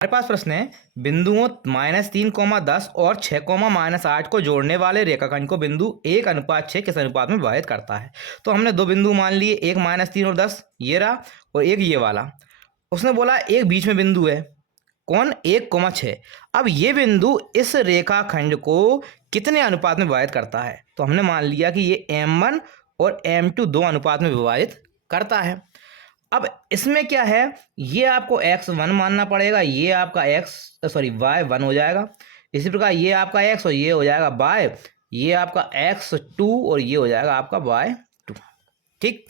हमारे पास प्रश्न है, बिंदुओं -3, 10 और 6, -8 को जोड़ने वाले रेखाखंड को बिंदु 1:6 किस अनुपात में विभाजित करता है। तो हमने दो बिंदु मान लिए, एक -3 और 10 ये रहा, और एक ये वाला। उसने बोला एक बीच में बिंदु है, कौन, 1, 6। अब ये बिंदु इस रेखाखंड को कितने अनुपात में विभाजित करता है। तो हमने मान लिया कि ये M1 और M2 दो अनुपात में विभाजित करता है। अब इसमें क्या है, ये आपको x1 मानना पड़ेगा, ये आपका y1 हो जाएगा। इसी प्रकार ये आपका x और ये हो जाएगा y, ये आपका x2 और ये हो जाएगा आपका y2। ठीक।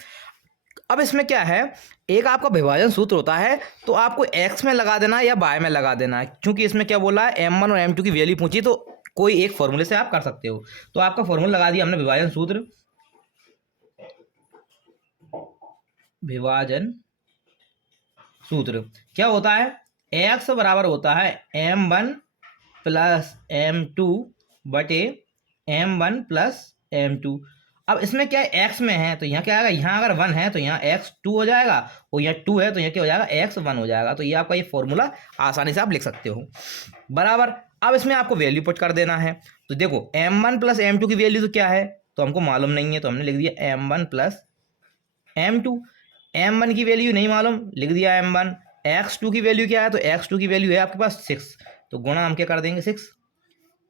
अब इसमें क्या है, एक आपका विभाजन सूत्र होता है, तो आपको x में लगा देना या y में लगा देना, क्योंकि इसमें क्या बोला है, M1 और M2 की वैल्यू पूछी, तो कोई एक फॉर्मूले से आप कर सकते हो। तो आपका फॉर्मूला लगा दिया हमने, विभाजन सूत्र क्या होता है, x बराबर होता है M1 प्लस M2 बटे M1 प्लस M2। अब इसमें क्या है, x में है तो यहाँ क्या आएगा, यहाँ अगर 1 है तो यहाँ x2 हो जाएगा, और यहाँ 2 है तो यहाँ क्या हो जाएगा, x1 हो जाएगा। तो ये आपका ये फॉर्मूला आसानी से आप लिख सकते हो, बराबर। अब इसमें आपको वैल्यू पुट कर देना है। तो देखो M1 प्लस M2 की वैल्यू तो क्या है, तो हमको मालूम नहीं है, तो हमने लिख दिया M1 प्लस M2। M1 की वैल्यू नहीं मालूम, लिख दिया M1। x2 की वैल्यू क्या है, तो x2 की वैल्यू है आपके पास 6, तो गुणा हम क्या कर देंगे 6,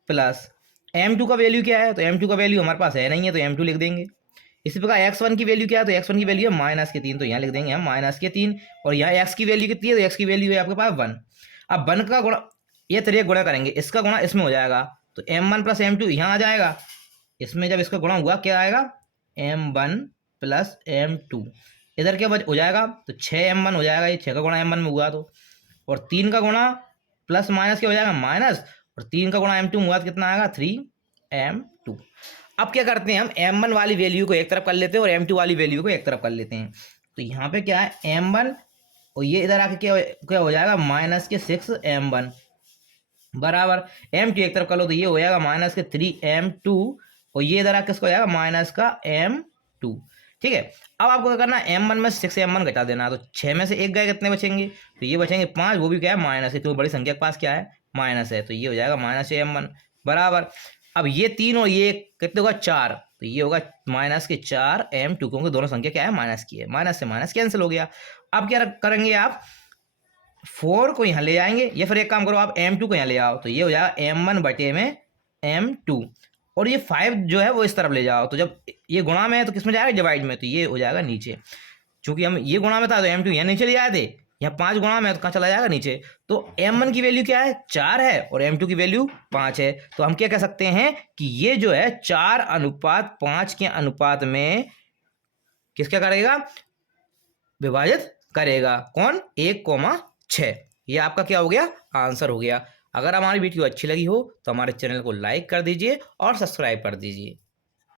प्लस M2 का वैल्यू क्या है, तो M2 का वैल्यू हमारे पास है नहीं है, तो M2 लिख देंगे। इसी प्रकार x1 की वैल्यू क्या है, तो x1 की वैल्यू है -3, तो यहाँ लिख देंगे हम -3। और यहाँ x की वैल्यू कितनी है, तो x की वैल्यू है आपके पास 1। अब 1 का गुणा, ये तरीके गुणा करेंगे, इसका गुणा इसमें हो जाएगा, तो M1 प्लस M2 यहाँ आ जाएगा। इसमें जब इसका गुणा हुआ क्या आएगा, M1 प्लस M2। इधर क्या हो जाएगा, तो 6M1 हो जाएगा, ये 6 का गुणा M1 में हुआ तो, और 3 का गुणा प्लस माइनस क्या हो जाएगा, माइनस, और 3 का गुणा M2 हुआ तो कितना आएगा, 3M2। अब क्या करते हैं, हम M1 वाली वैल्यू को एक तरफ कर लेते हैं और M2 वाली वैल्यू को एक तरफ कर लेते हैं। तो यहाँ पे क्या है, M1 और ये इधर आके क्या हो जाएगा, -6M1 बराबर M2 एक तरफ कर लो, तो ये हो जाएगा -3M2, और ये इधर आके किसको हो जाएगा, -M2। ठीक है। अब आपको क्या करना है, M1 में 6M1 घटा देना, तो 6 में से एक गए, कितने बचेंगे, तो ये बचेंगे 5, वो भी क्या है, माइनस है, तो बड़ी संख्या के पास क्या है, माइनस है, तो ये हो जाएगा -6M1 बराबर। अब ये 3 और ये कितने होगा, 4, तो ये होगा -4M2, क्योंकि दोनों संख्या क्या है, माइनस की है, माइनस से माइनस कैंसिल हो गया। अब क्या करेंगे आप, 4 को यहाँ ले आएंगे, या फिर एक काम करो आप M2 को यहाँ ले आओ, तो ये हो जाएगा M1 बटे में M2, और ये 5 जो है वो इस तरफ ले जाओ, तो जब ये गुणा में है तो किस में जाएगा, डिवाइड में, तो ये हो जाएगा नीचे। चूंकि हम ये गुणा में था तो M2 यहाँ नीचे ले आए थे, यहाँ 5 गुणा में है तो कहाँ चला जाएगा, नीचे। तो M1 की वैल्यू क्या है, 4 है, और M2 की वैल्यू 5 है, तो हम क्या कह सकते हैं कि ये जो है 4:5 के अनुपात में किसका करेगा, विभाजित करेगा, कौन, 1,6। ये आपका क्या हो गया, आंसर हो गया। अगर हमारी वीडियो अच्छी लगी हो तो हमारे चैनल को लाइक कर दीजिए और सब्सक्राइब कर दीजिए।